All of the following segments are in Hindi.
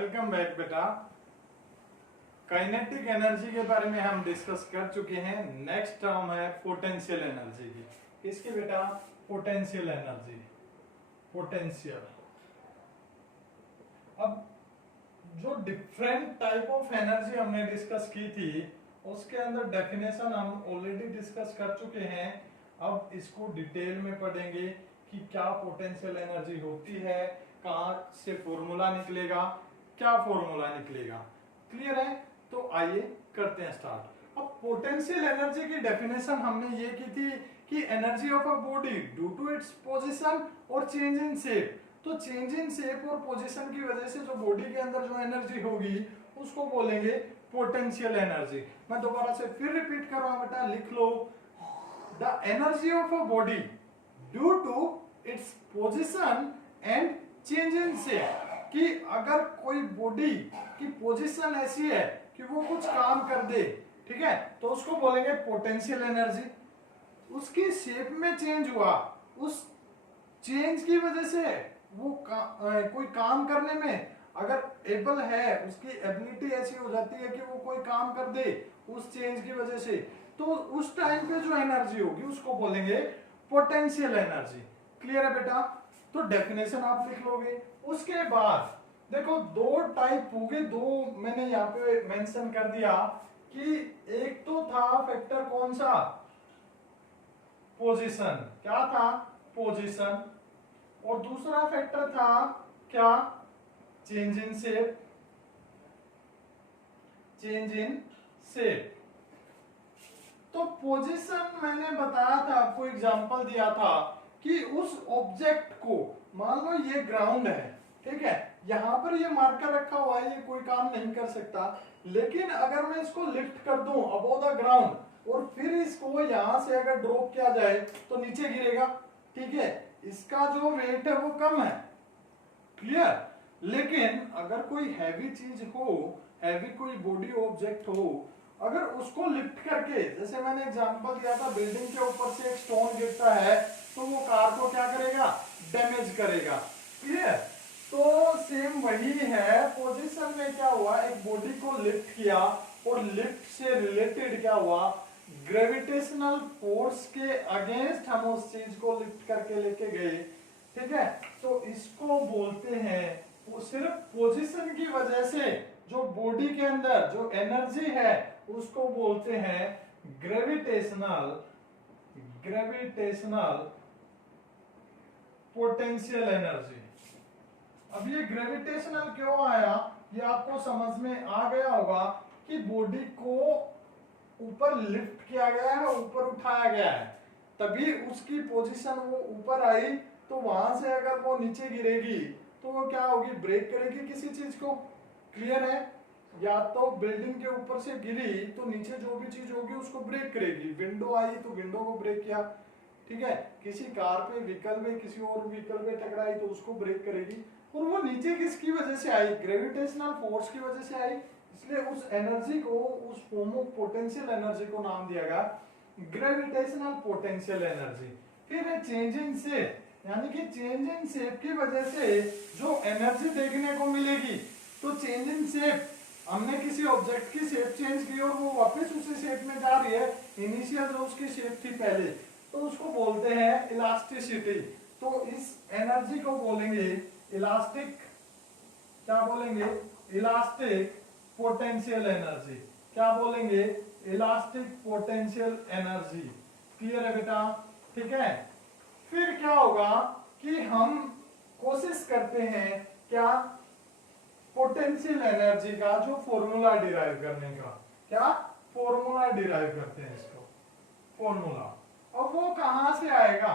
वेलकम बैक बेटा। काइनेटिक एनर्जी के बारे में हम डिस्कस कर चुके हैं। नेक्स्ट टर्म है पोटेंशियल एनर्जी की। किसकी बेटा? Potential energy. पोटेंशियल। अब जो डिफरेंट टाइप ऑफ एनर्जी हमने डिस्कस की थी उसके अंदर डेफिनेशन हम ऑलरेडी डिस्कस कर चुके हैं। अब इसको डिटेल में पढ़ेंगे कि क्या पोटेंशियल एनर्जी होती है, कहां से फॉर्मूला निकलेगा, क्या फॉर्मूला निकलेगा। क्लियर है? तो आइए करते हैं स्टार्ट। अब पोटेंशियल एनर्जी की डेफिनेशन हमने ये की थी कि energy of a body due to its position और चेंज इन शेप। तो चेंज इन शेप और पोजीशन की वजह से जो बॉडी के अंदर जो एनर्जी होगी उसको बोलेंगे पोटेंशियल एनर्जी। मैं दोबारा से फिर रिपीट कर रहा हूं बेटा, लिख लो। The energy of a body due to its position and change in shape. कि अगर कोई बॉडी की पोजीशन ऐसी है कि वो कुछ काम कर दे, ठीक है, तो उसको बोलेंगे पोटेंशियल एनर्जी। उसकी शेप में चेंज हुआ, उस चेंज की वजह से वो कोई काम करने में अगर एबल है, उसकी एबिलिटी ऐसी हो जाती है कि वो कोई काम कर दे उस चेंज की वजह से, तो उस टाइम पे जो एनर्जी होगी उसको बोलेंगे पोटेंशियल एनर्जी। क्लियर है बेटा? तो डेफिनेशन आप लिख लोगे। उसके बाद देखो दो टाइप होंगे, दो मैंने यहाँ पे मेंशन कर दिया कि एक तो था फैक्टर कौन सा? पोजीशन। क्या था? पोजीशन। और दूसरा फैक्टर था क्या? Change in shape. Change in shape. तो पोजीशन मैंने बताया था, आपको एग्जांपल दिया था कि उस ऑब्जेक्ट को, मान लो ये ग्राउंड है, ठीक है, यहां पर ये मार्कर रखा हुआ है, ये कोई काम नहीं कर सकता, लेकिन अगर मैं इसको लिफ्ट कर दूं अबव द ग्राउंड और फिर इसको यहां से अगर ड्रॉप किया जाए तो नीचे गिरेगा, ठीक है, इसका जो वेट है वो कम है। क्लियर? लेकिन अगर कोई हैवी चीज हो, हैवी कोई बॉडी ऑब्जेक्ट हो, अगर उसको लिफ्ट करके, जैसे मैंने एग्जांपल दिया था, बिल्डिंग के ऊपर से एक स्टोन गिरता है तो वो कार को क्या करेगा? डैमेज करेगा। क्लियर? तो सेम वही है, पोजीशन में क्या हुआ, एक बॉडी को लिफ्ट किया और लिफ्ट से रिलेटेड क्या हुआ, ग्रेविटेशनल फोर्स के अगेंस्ट हम उस चीज को लिफ्ट करके लेके गए, ठीक है, तो इसको बोलते हैं, वो सिर्फ पोजीशन की वजह से जो बॉडी के अंदर जो एनर्जी है उसको बोलते हैं ग्रेविटेशनल पोटेंशियल एनर्जी। अब ये ग्रेविटेशनल क्यों आया, ये आपको समझ में आ गया होगा कि बॉडी को ऊपर लिफ्ट किया गया है, ऊपर उठाया गया है, तभी उसकी पोजीशन वो ऊपर आई, तो वहां से अगर वो नीचे गिरेगी तो वो क्या होगी? ब्रेक करेगी किसी चीज को। क्लियर है? या तो बिल्डिंग के ऊपर से गिरी तो नीचे जो भी चीज होगी उसको ब्रेक करेगी, विंडो आई तो विंडो को ब्रेक किया, ठीक है, किसी कार पे, व्हीकल में किसी और व्हीकल पे टकराई तो उसको ब्रेक करेगी। और वो नीचे किसकी वजह से आई? ग्रेविटेशनल फोर्स की वजह से आई। इसलिए उस एनर्जी को, उस फॉर्म ऑफ पोटेंशियल एनर्जी को नाम दिया गया ग्रेविटेशनल पोटेंशियल एनर्जी। फिर है चेंज इन शेप, यानी कि चेंज इन शेप की वजह से जो एनर्जी देखने को मिलेगी, तो चेंज इन शेप, हमने किसी ऑब्जेक्ट की शेप चेंज की और वो वापस उसी शेप में जा रही है, इनिशियल जो उसकी शेप थी पहले, तो उसको बोलते हैं इलास्टिसिटी। तो इस एनर्जी को बोलेंगे इलास्टिक, क्या बोलेंगे? Elastic potential energy. क्या बोलेंगे? Elastic potential energy. क्लियर है बेटा? ठीक है। फिर क्या होगा कि हम कोशिश करते हैं क्या? पोटेंशियल एनर्जी का जो फॉर्मूला डिराइव करने का। क्या फॉर्मूला डिराइव करते हैं इसको? फॉर्मूला। और वो कहां से आएगा?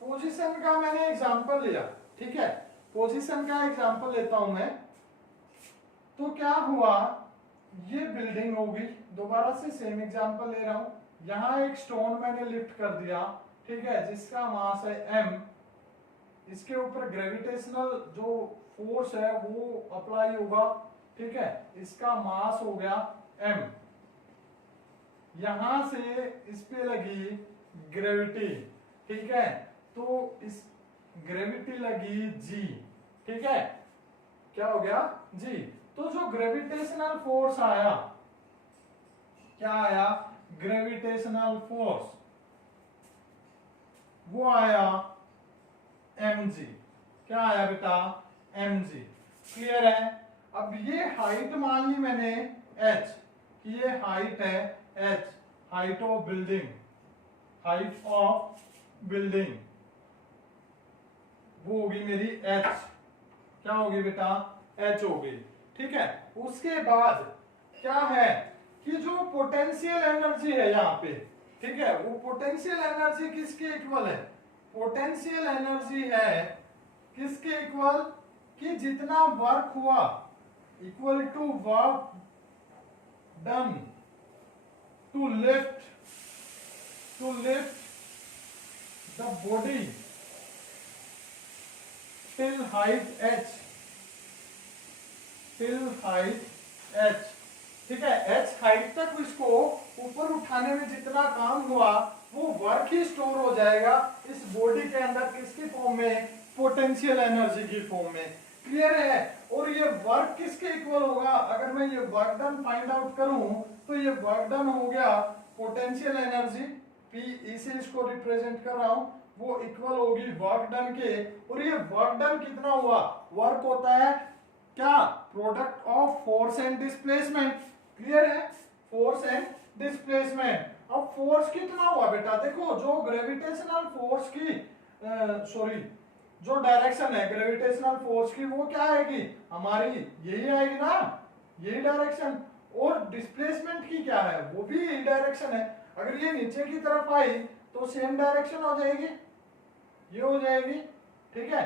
पोजीशन का मैंने एग्जांपल लिया, ठीक है, पोजीशन का एग्जांपल लेता हूं मैं। तो क्या हुआ, ये बिल्डिंग होगी, दोबारा से सेम एग्जांपल ले रहा हूं, यहां एक स्टोन मैंने लिफ्ट कर दिया, ठीक है, जिसका मास है m, इसके ऊपर ग्रेविटेशनल जो फोर्स है वो अप्लाई होगा, ठीक है, इसका मास हो गया m, यहां से इस पे लगी ग्रेविटी, ठीक है, तो इस ग्रेविटी लगी g, ठीक है, क्या हो गया जी। तो जो ग्रेविटेशनल फोर्स आया, क्या आया, ग्रेविटेशनल फोर्स, वो आया mg। क्या आया बेटा, mg। क्लियर है। अब ये हाइट मान ली मैंने h, कि ये हाइट है h, height of building, height of building वो होगी मेरी h। क्या होगी बेटा, h होगी। ठीक है। उसके बाद क्या है कि जो पोटेंशियल एनर्जी है यहाँ पे, ठीक है, वो पोटेंशियल एनर्जी किसके इक्वल है, पोटेंशियल एनर्जी है किसके इक्वल, कि जितना वर्क हुआ equal to work done to lift the body till height h, till height h। ठीक है, h हाइट तक इसको ऊपर उठाने में जितना काम हुआ वो वर्क ही स्टोर हो जाएगा इस बॉडी के अंदर, किसकी फॉर्म में, पोटेंशियल एनर्जी की फॉर्म में। क्लियर है। और ये वर्क किसके इक्वल होगा, अगर मैं ये वर्क डन फाइंड आउट करूं तो ये वर्क डन हो गया पोटेंशियल एनर्जी P, इसे इसको रिप्रेजेंट कर रहा हूं, वो इक्वल होगी वर्क डन के। और ये वर्क डन कितना हुआ, वर्क होता है क्या, product of force and displacement. Clear है, फोर्स एंड डिस्प्लेसमेंट। अब फोर्स कितना हुआ बेटा, देखो जो ग्रेविटेशनल फोर्स की सॉरी जो डायरेक्शन है ग्रेविटेशनल फोर्स की, वो क्या आएगी हमारी, यही आएगी ना, यही डायरेक्शन। और डिस्प्लेसमेंट की क्या है, वो भी यही डायरेक्शन है। अगर ये नीचे की तरफ आई तो सेम डायरेक्शन हो जाएगी, ये हो जाएगी। ठीक है,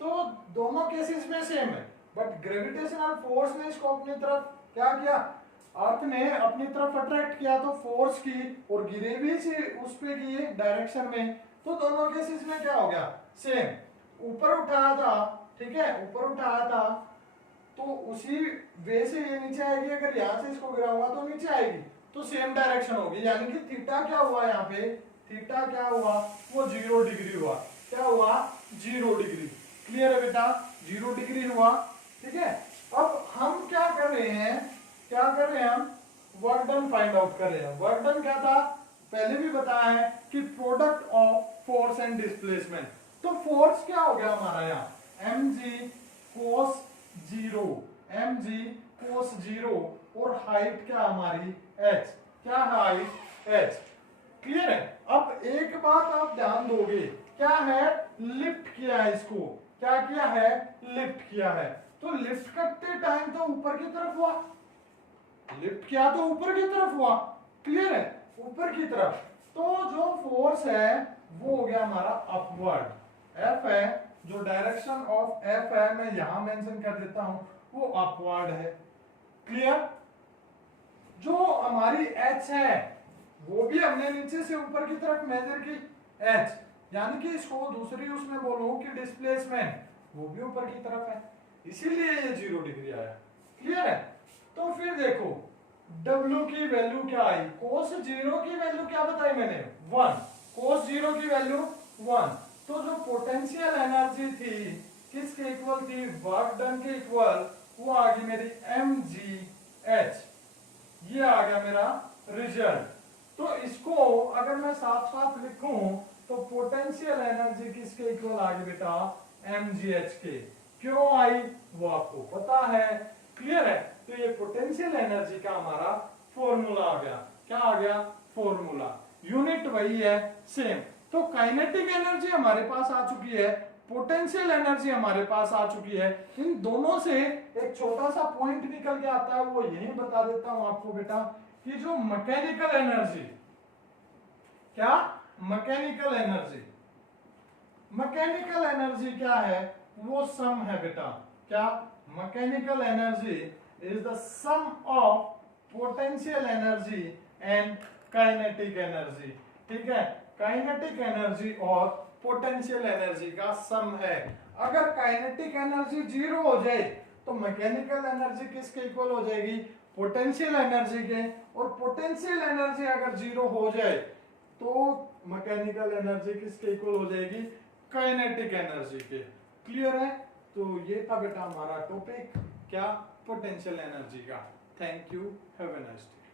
तो दोनों केसेस में सेम है, बट ग्रेविटेशनल फोर्स ने इसको अपनी तरफ क्या किया, अर्थ ने अपनी तरफ अट्रैक्ट किया, तो फोर्स की, और गिरे भी उस पे किए डायरेक्शन में, तो दोनों केसेस में क्या हो गया, सेम। ऊपर उठाया था, ठीक है, ऊपर उठाया था तो उसी वे से ये नीचे आएगी, अगर यहां से इसको गिराऊंगा तो नीचे आएगी, तो सेम डायरेक्शन होगी। यानी कि थीटा क्या हुआ यहाँ पे, थीटा क्या हुआ, वो 0 डिग्री हुआ। क्या हुआ, 0 डिग्री। क्लियर है बेटा, 0 डिग्री हुआ। ठीक है, अब हम क्या कर रहे हैं, क्या कर रहे हैं हम, वर्क डन फाइंड आउट कर रहे हैं। वर्क डन क्या था, पहले भी बताया है कि product of force and displacement. तो फोर्स क्या हो गया हमारा यहाँ, mg cos 0, mg cos 0, और हाइट क्या हमारी h, क्या हाइट h। क्लियर है। अब एक बात आप ध्यान दोगे, क्या है, लिफ्ट किया है इसको, क्या किया है, लिफ्ट किया है। तो लिफ्ट करते टाइम तो ऊपर की तरफ हुआ, लिफ्ट किया तो ऊपर की तरफ हुआ। क्लियर है, ऊपर की तरफ। तो जो फोर्स है वो हो गया हमारा अपवर्ड, F है, जो डायरेक्शन ऑफ F है मैं यहां मेंशन कर देता हूं, वो अपवर्ड है। क्लियर। जो हमारी H है वो भी हमने नीचे से ऊपर की तरफ मेजर की, H, यानी कि इसको दूसरी उसमें बोलूं कि डिस्प्लेसमेंट, वो भी ऊपर की तरफ है, इसीलिए ये 0 डिग्री आया। क्लियर है। तो फिर देखो W की वैल्यू क्या आई, cos 0 की वैल्यू क्या बताई मैंने, 1, cos 0 की वैल्यू 1। तो जो पोटेंशियल एनर्जी थी किसके इक्वल थी, वर्क डन के इक्वल, वो आ गई मेरी mgh। ये आ गया मेरा रिजल्ट। तो इसको अगर मैं साफ साफ लिखूं तो पोटेंशियल एनर्जी किसके इक्वल आ गई बेटा, mgh के। क्यों आई वो आपको पता है। क्लियर है। तो ये पोटेंशियल एनर्जी का हमारा फॉर्मूला आ गया। क्या आ गया, फॉर्मूला। यूनिट वही है, सेम। तो काइनेटिक एनर्जी हमारे पास आ चुकी है, पोटेंशियल एनर्जी हमारे पास आ चुकी है। इन दोनों से एक छोटा सा पॉइंट निकल के आता है, वो यही बता देता हूं आपको बेटा, कि जो मैकेनिकल एनर्जी, क्या, मैकेनिकल एनर्जी, मैकेनिकल एनर्जी क्या है, वो सम है बेटा। क्या, mechanical energy is the sum of potential energy and kinetic energy. ठीक है, काइनेटिक एनर्जी और पोटेंशियल एनर्जी का सम है। अगर काइनेटिक एनर्जी 0 हो जाए तो मैकेनिकल एनर्जी किसके इक्वल हो जाएगी, पोटेंशियल एनर्जी के। और पोटेंशियल एनर्जी अगर 0 हो जाए तो मैकेनिकल एनर्जी किसके इक्वल हो जाएगी, काइनेटिक एनर्जी के। क्लियर है। तो ये था बेटा हमारा टॉपिक, क्या, पोटेंशियल एनर्जी का। Thank you, have a nice day.